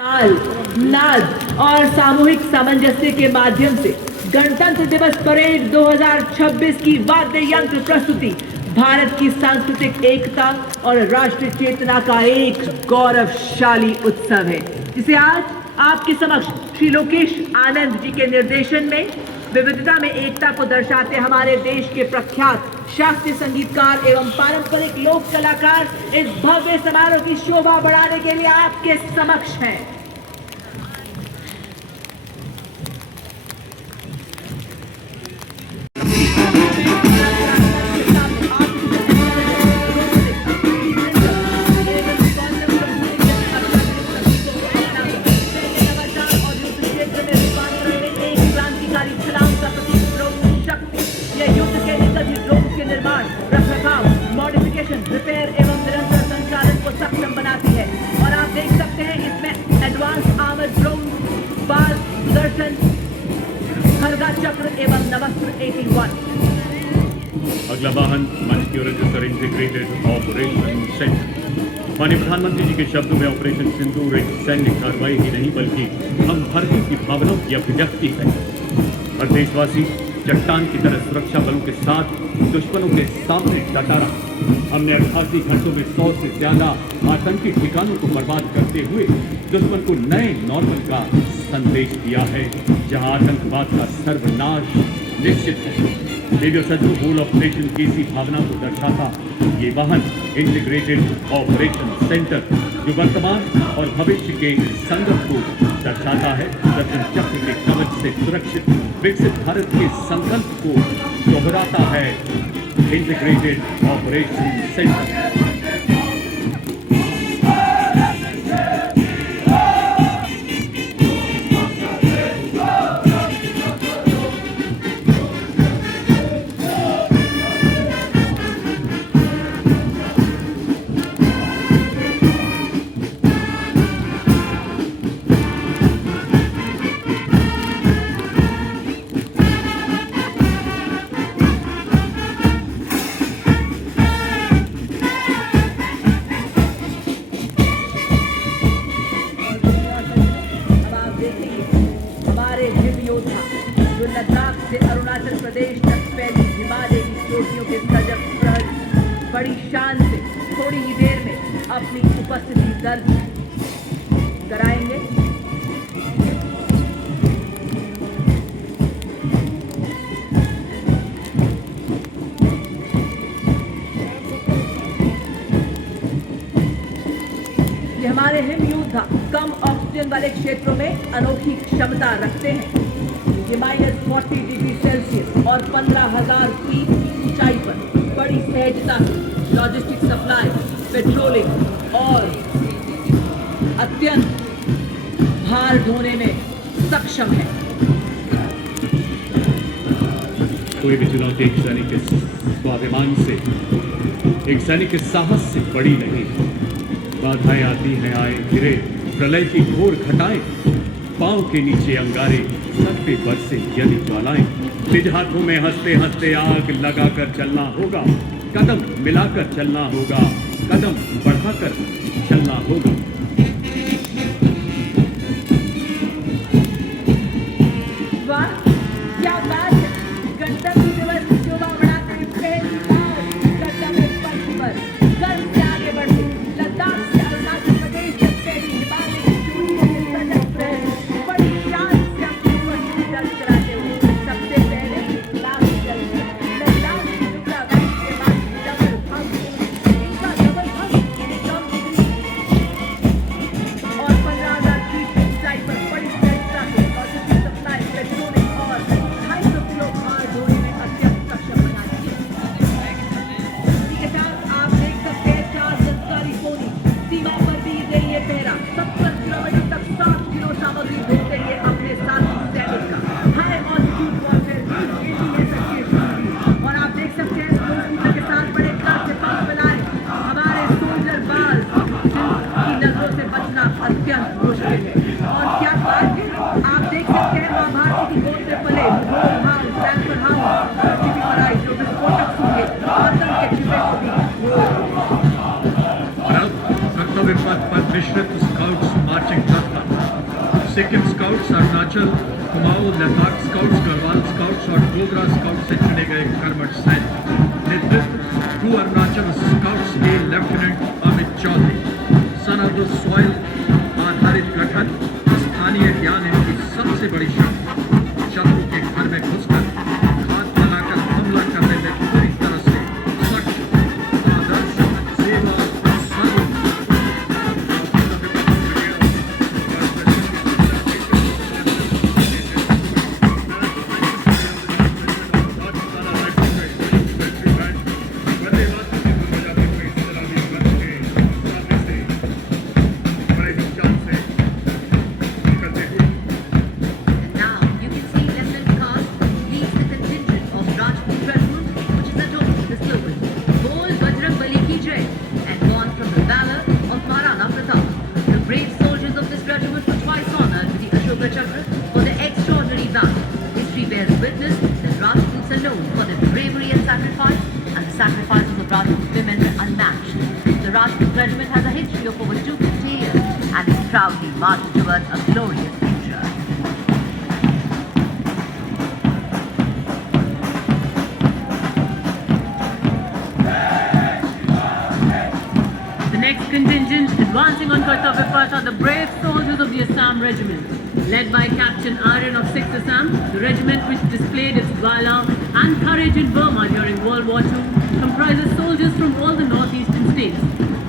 ताल, नाद और सामूहिक सामंजस्य के माध्यम से गणतंत्र दिवस परेड 2026 की वाद्य यंत्र प्रस्तुति भारत की सांस्कृतिक एकता और राष्ट्रीय चेतना का एक गौरवशाली उत्सव है, जिसे आज आपके समक्ष श्री लोकेश आनंद जी के निर्देशन में विविधता में एकता को दर्शाते हमारे देश के प्रख्यात शास्त्रीय संगीतकार एवं पारंपरिक लोक कलाकार इस भव्य समारोह की शोभा बढ़ाने के लिए आपके समक्ष हैं। रिपेयर एवं निरंतर संचालन को सक्षम बनाती है और आप देख सकते हैं इसमें एडवांस आर्मर्ड ड्रोन, बाल सुदर्शन, खरगा चक्र एवं नवस्त्र 81। अगला वाहन माननीय रजिस्टर इंटीग्रेटेड ऑपरेशन सेंटर। माननीय प्रधानमंत्री जी के शब्दों में ऑपरेशन सिंदूर एक सैन्य कार्रवाई ही नहीं बल्कि हम भारतीयों की भावनाओं की अभिव्यक्ति है। और देशवासी चट्टान की तरह सुरक्षा बलों के साथ दुश्मनों के सामने डटा रहा। हमने 88 घंटों में 100 से ज्यादा आतंकी ठिकानों को बर्बाद करते हुए दुश्मन को नए नॉर्मल का संदेश दिया है, जहां आतंकवाद का सर्वनाश निश्चित है। रेडियो सज्जू होल ऑपरेशन की इसी भावना को दर्शाता ये वाहन इंटीग्रेटेड ऑपरेशन सेंटर, जो वर्तमान और भविष्य के संगम को दर्शाता है, दर्शन चक्र के कवच से सुरक्षित विकसित भारत के संकल्प को दोहराता है। Integrated operation centre. जो लद्दाख से अरुणाचल प्रदेश तक फैली हिमालय की चोटियों के सजग प्रहरी बड़ी शान से थोड़ी ही देर में अपनी उपस्थिति दर्ज कराएंगे। ये हमारे हिम योद्धा कम ऑक्सीजन वाले क्षेत्रों में अनोखी क्षमता रखते हैं। ये -40 डिग्री सेल्सियस और 15,000 फीट ऊंचाई पर बड़ी सहजता से लॉजिस्टिक सप्लाई, पेट्रोलिंग और अत्यंत भार ढोने में सक्षम है। कोई भी चुनौती एक सैनिक के स्वाभिमान से, एक सैनिक के साहस से बड़ी नहीं। बाधाएं आती हैं, आए गिरे, प्रलय की घोर घटाएं, पांव के नीचे अंगारे, सर पे बरसे यदि ज्वालाएं। निज हाथों में हंसते हंसते आग लगाकर चलना होगा, कदम मिलाकर चलना होगा, कदम बढ़ाकर चलना होगा। वाह, क्या बात है! गणतंत्र दिवस की शोभा बढ़ाते हुए पहली बार कर्तव्य पथ पर गर्व से आगे बढ़ते लद्दाख से अरुणाचल प्रदेश तक फैली हिमालय की चोटियों के सजग प्रहरी बड़ी शान से अपनी उपस्थिति दर्ज कराते हुए सबसे पहले लद्दाख की टुकड़ा बैंक के बाद डबल हक, इनका डबल हक और 15,000 फीट की ऊंचाई पर बड़ी सहजता से लॉजिस्टिक सप्लाई, पेट्रोलिंग और 250 किलो भार ढोने में अत्यंत सक्षम बनाती है। इसी के साथ आप देख सकते हैं 4 संस्कारी कोनी सीमा पर भी दे रही है पहरा। 70 किलोमीटर तक 60 किलो सामग्री ढोते हुए अपने साथी सैनिक का हाई ऑल्टीट्यूड वॉरफेयर और आप देख सकते हैं स्कूटर के साथ बड़े कार से पंख बनाए हमारे सोल्जर बाल की नजरों से बचना अत्यंत मुश्किल है। और क्या बात है, आप देख सकते हैं माँ भारती की गोद में पले जो विस्फोटक सूंघे वतन के छिपे को भी कर्तव्य पथ पर मिश्रित स्काउट्स मार्चिंग करता Sikkim scouts, Arunachal, Kumaon, Ladakh scouts, Garhwal scouts और डोगरा स्काउट्स से चुने गए कर्मठ सैनिक। नेतृत्व टू अरुणाचल स्काउट्स के lieutenant Amit Chaudhary. Son of the soil आधारित गठन, स्थानीय ज्ञान इनकी सबसे बड़ी शक्ति। शत्रु के घर में घुसकर घात बनाकर हमला करने में पूरी तरह से स्वच्छ, आदर्श, सेवा, Now you can see Lieutenant Kast leads the contingent of Rajput Regiment, which is adopted the slogan "Bol Bajrang Bali Ki Jai" and born from the valor of Maharana Pratap. The brave soldiers of this regiment were twice honored with the Ashoka Chakra for their extraordinary valor. History bears witness that Rajputs are known for their bravery and sacrifice, and the sacrifices of Rajput women are unmatched. The Rajput Regiment has a history of over 250 years and is proudly marching towards a glorious future. The next contingent advancing on Kartavya Path are the brave soldiers of the Assam Regiment. Led by Captain Aryan of 6th Assam, the regiment which displayed its valor and courage in Burma during World War II comprises soldiers from all the northeastern states.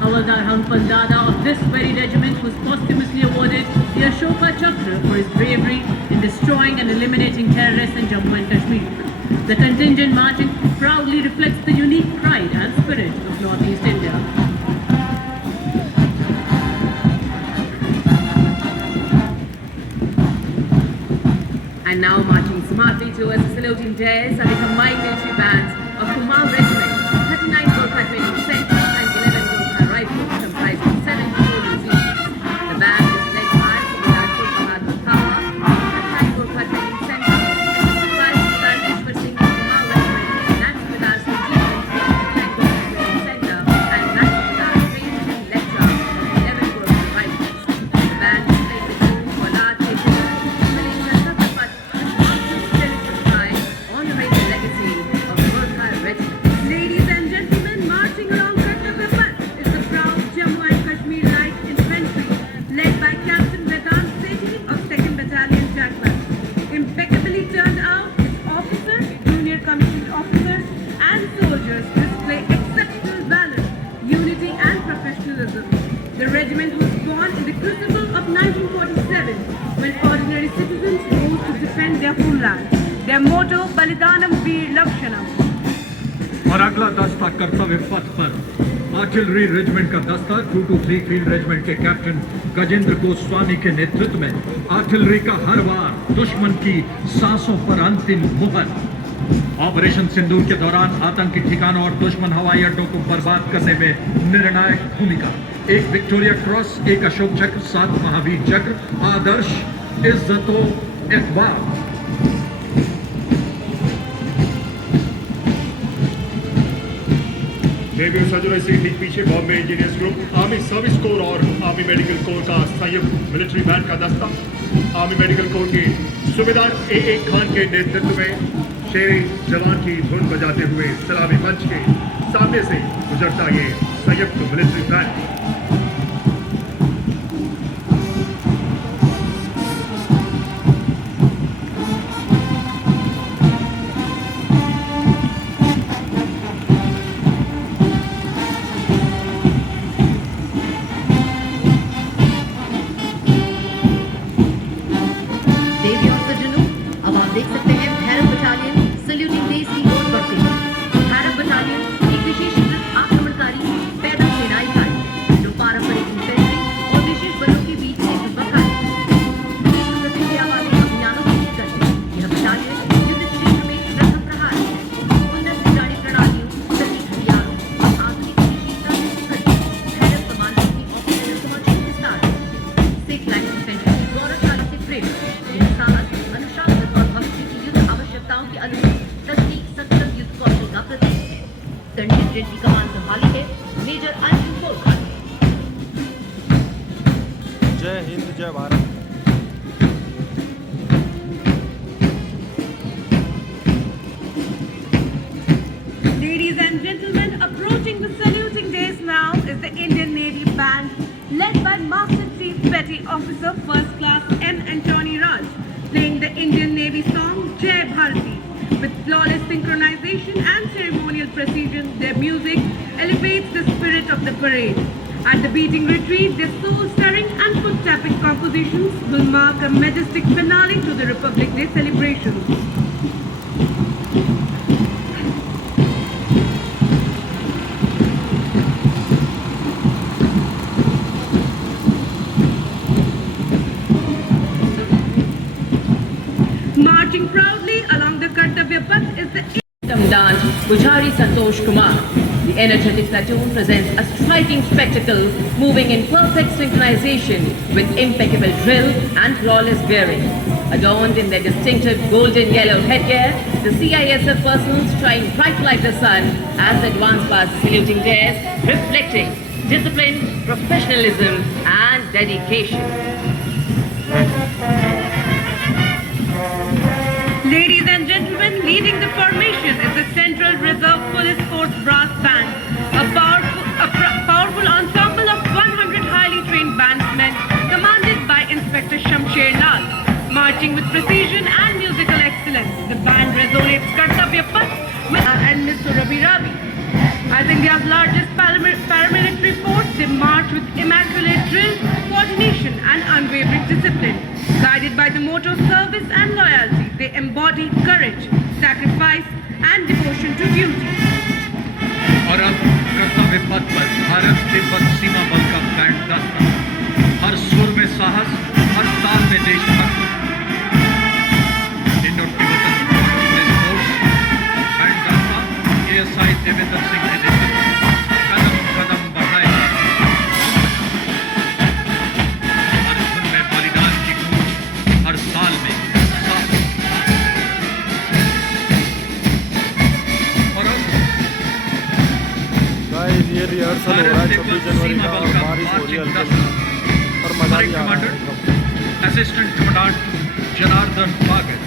Havaldar Hangpan Dada of this very regiment was posthumously awarded the Ashoka Chakra for his bravery in destroying and eliminating terrorists in Jammu and Kashmir. The contingent marching proudly reflects the unique pride and spirit of Northeast India. And now marching smartly towards the saluting dais are the combined military bands of Kumaon Regiment, 39 Gorkha 20 Center and 11 Gorkha Rifles comprising 7 Kumaon units. The band is led by Subedar Kulkarni Thapa, 39 Gorkha 20 Center, and supervised by Ishwar Singh of Kumaon Regiment, and Subedar Singh Ji of 39 Gorkha 20 Center, and Subedar Singh Lecture of 11 Gorkha Rifles. The band is played with tune to a large theatre, honoring the legacy of the Gorkha Regiment. Ladies and gentlemen, marching along Kartavya Path is the proud Jammu and Kashmir Light Infantry, led by Captain Vedant Sethi of 2nd Battalion Jagpat. Impeccably turned out, its officers, junior commissioned officers, and soldiers display exceptional valor, unity, and professionalism. The regiment was born in the crucible of 1947, when ordinary citizens rose to defend their homeland. Their motto, Balidanam Veer Lakshanam. और अगला दस्ता कर्तव्य पथ पर artillery regiment का दस्ता 223 field regiment के captain Gajendra Goswami के नेतृत्व में आर्टिलरी का हर वार दुश्मन की सांसों पर अंतिम मुहर। ऑपरेशन सिंदूर के दौरान आतंकी ठिकानों और दुश्मन हवाई अड्डों को बर्बाद करने में निर्णायक भूमिका। एक विक्टोरिया क्रॉस, एक अशोक चक्र, 7 महावीर चक्र, आदर्श, इज्जतो इकबाल। डेब्यू सर्जरी से ठीक पीछे Bombay engineers group, army service corps और आर्मी मेडिकल कोर का संयुक्त मिलिट्री बैंड का दस्ता आर्मी मेडिकल कोर के सूबेदार ए खान के नेतृत्व में शेरे जवान की धुन बजाते हुए सलामी मंच के सामने से गुजरता ये संयुक्त मिलिट्री बैंड। देवी और सज्जनों, अब आप देख सकते हैं भैरव बटालियन सल्यूटिंग देश की ओर बढ़ते हैं। भैरव बटालियन एक विशेषीकृत आक्रमणकारी पैदल सेना इकाई है जो पारंपरिक Petty Officer First Class M. Antony Raj, playing the Indian Navy song Jai Bharati. With flawless synchronization and ceremonial precision, their music elevates the spirit of the parade. At the beating retreat, their soul-stirring and foot-tapping compositions will mark a majestic finale to the Republic Day celebrations. Marching proudly along the Kartavya Path is the Commandant Pujari Santosh Kumar. The energetic platoon presents a striking spectacle, moving in perfect synchronization with impeccable drill and flawless bearing. Adorned in their distinctive golden yellow headgear, the CISF personnel shine bright like the sun as they advance past the saluting dares, reflecting discipline, professionalism and dedication. Ladies and gentlemen, leading the formation is the Central Reserve Police Force Brass Band, a powerful ensemble of 100 highly trained bandsmen commanded by Inspector Shamsher Lal. Marching with precision and musical excellence, the band resonates Kartavya Path and Mr. Ravi Ravi. As India's largest paramilitary force, they march with immaculate drill, coordination and unwavering discipline. Guided by the motto service and loyalty, they embody courage, sacrifice and devotion to duty. और अब कर्तव्य पथ पर भारत तिब्बत सीमा बल का band दस्ता, हर सुर में साहस, हर ताल में देशभक्ति। Indo Tibetan police force band दस्ता ASI देवेंद्र सिंह के नेतृत्व में कदम कदम बढ़ाए। हर धुन में बलिदान की गूंज, हर ताल में साहस। और अब गाइस ये रिहर्सल हो रहा है 26 जनवरी का और बारिश हो रही है हल्की और मजा नहीं आ रहा है। असिस्टेंट कमांडेंट जनार्दन बागर,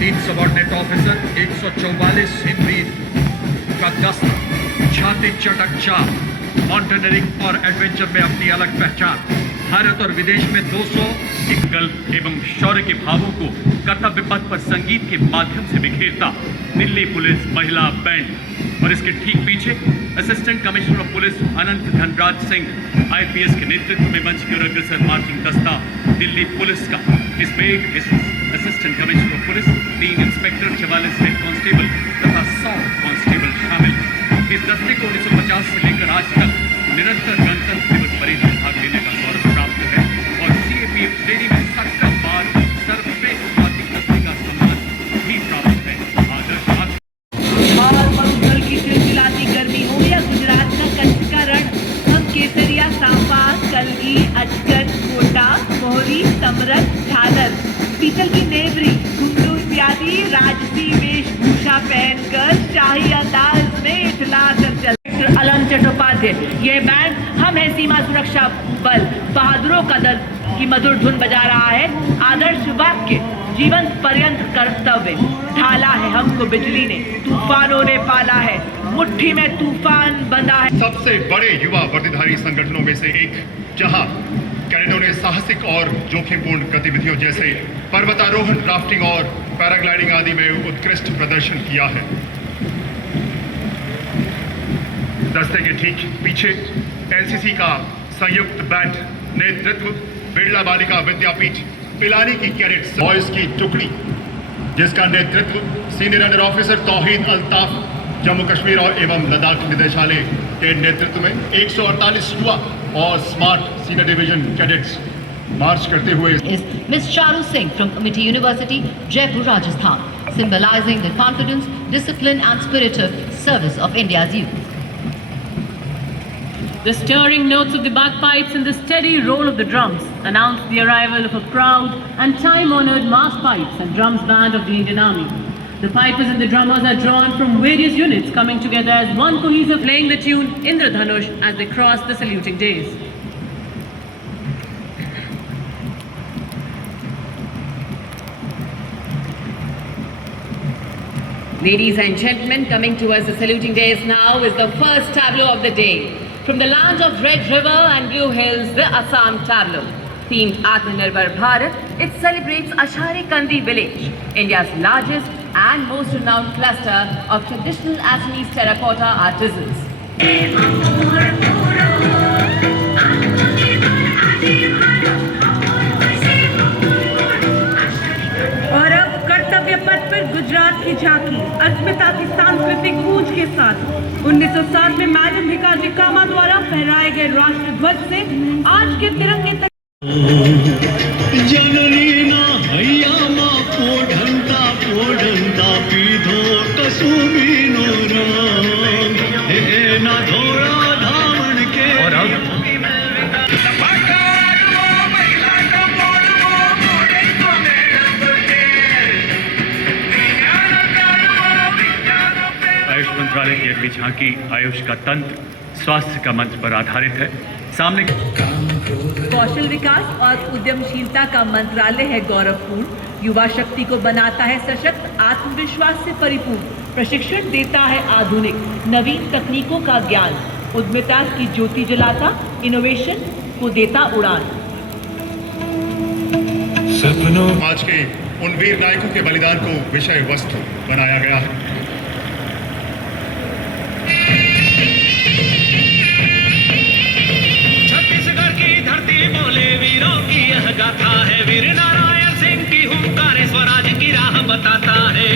3 सबऑर्डिनेट ऑफिसर, 144 हिमवीर का दस्ता, छाती चटक चाल, माउंटेनियरिंग और एडवेंचर में अपनी अलग पहचान। भारत और विदेश में 200 गल्फ एवं शौर्य के भावों को कर्तव्य पथ पर संगीत के माध्यम से बिखेरता दिल्ली पुलिस महिला बैंड और इसके ठीक पीछे assistant commissioner of police Anant Dhanraj Singh IPS के नेतृत्व में मंच की ओर अग्रसर मार्चिंग दस्ता दिल्ली पुलिस का। इसमें एक assistant commissioner of police, 3 inspector, 44 head constable तथा 100 कांस्टेबल शामिल। इस दस्ते को 1950 से लेकर आज तक निरंतर गणतंत्र दिवस परेड में भाग लेने का गौरव प्राप्त है और CAPF श्रेणी में 17 बार सर्वश्रेष्ठ मार्चिंग दस्ते का सम्मान भी प्राप्त है। आदर्श और मरुस्थल की चिलचिलाती गर्मी हो या गुजरात का कच्छ का रण, हम केसरिया, सांपा, कलगी, अजगर, कोटा, मोहरी, समरस, झालर, पीतल की नेवरी, घुंघरू इत्यादि राजसी वेशभूषा पहनकर शाही अंदाज में इठलाकर चलते। अलम चट्टोपाध्याय, ये बैंड हम है सीमा सुरक्षा बल बहादुरों का दल की मधुर धुन बजा रहा है। आदर्श वाक्य, जीवन पर्यंत कर्तव्य, ढाला है हमको बिजली ने, तूफानों ने पाला है, मुट्ठी में तूफान बंधा है। सबसे बड़े युवा वर्दीधारी संगठनों में से एक, जहां कैडेटों ने साहसिक और जोखिमपूर्ण गतिविधियों जैसे पर्वतारोहण, राफ्टिंग और पैराग्लाइडिंग आदि में उत्कृष्ट प्रदर्शन किया है। दस्ते के ठीक पीछे NCC का संयुक्त बैंड नेतृत्व बिरला बालिका विद्यापीठ पिलानी की कैडेट्स बॉयज की टुकड़ी, जिसका नेतृत्व सीनियर अंडर ऑफिसर तौहीद अल्ताफ, जम्मू कश्मीर और एवं लद्दाख निदेशालय के नेतृत्व में 148 युवा और स्मार्ट सीनियर डिवीजन कैडेट्स मार्च करते हुए is Ms. Charu Singh from Amity University, Jaipur, Rajasthan, symbolizing the confidence, discipline and spirit of service of India's youth. The stirring notes of the bagpipes and the steady roll of the drums announce the arrival of a proud and time-honored mass pipes and drums band of the Indian Army. The pipers and the drummers are drawn from various units coming together as one cohesive, playing the tune Indradhanush as they cross the saluting days. Ladies and gentlemen, coming towards the saluting days now is the first tableau of the day. From the land of Red River and Blue Hills, the Assam tableau. Themed Atmanirbhar Bharat, it celebrates Ashari Kandi village, India's largest and most renowned cluster of traditional Assamese terracotta artisans. और अब कर्तव्य पथ पर गुजरात की झांकी अस्मिता की सांस्कृतिक गूंज के साथ 1907 में मैडम भिकाजी कामा द्वारा फहराए गए राष्ट्रध्वज से आज के तिरंगे तक जननी ना हैया मा पोढंता पीधो कसुमी नो राम हे ना धोरा धावण के और अब आयुष मंत्रालय की अगली झांकी आयुष का तंत्र स्वास्थ्य का मंत्र पर आधारित है। सामने कौशल विकास और उद्यमशीलता का मंत्रालय है गौरवपूर्ण, युवा शक्ति को बनाता है सशक्त, आत्मविश्वास से परिपूर्ण, प्रशिक्षण देता है आधुनिक नवीन तकनीकों का ज्ञान, उद्यमिता की ज्योति जलाता, इनोवेशन को देता उड़ान। आज के उन वीर नायकों के बलिदान को विषय वस्तु बनाया गया है। छत्तीसगढ़ की धरती बोले वीरों की यह गाथा है, वीर नारायण सिंह की हुंकार स्वराज की राह बताता है।